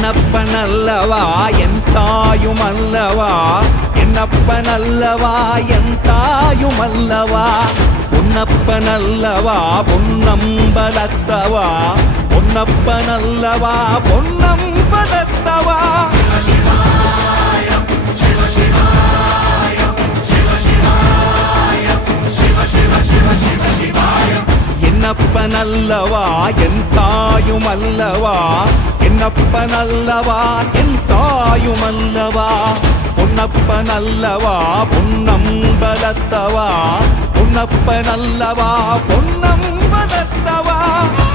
என்னப்பனல்லவா என் தாயுமல்லவா என்னப்பனல்லவா என் தாயுமல்லவா பொன்னப்பனல்லவா பொன்னம்பலத்தவா பொன்னப்பனல்லவா பொன்னம்பலத்தவா என்னப்பனல்லவா என் தாயுமல்லவா என்னப்பனல்லவா என் தாயுமல்லவா பொன்னப்பனல்லவா பொன்னம்பலத்தவா பொன்னப்பனல்லவா பொன்னம்பலத்தவா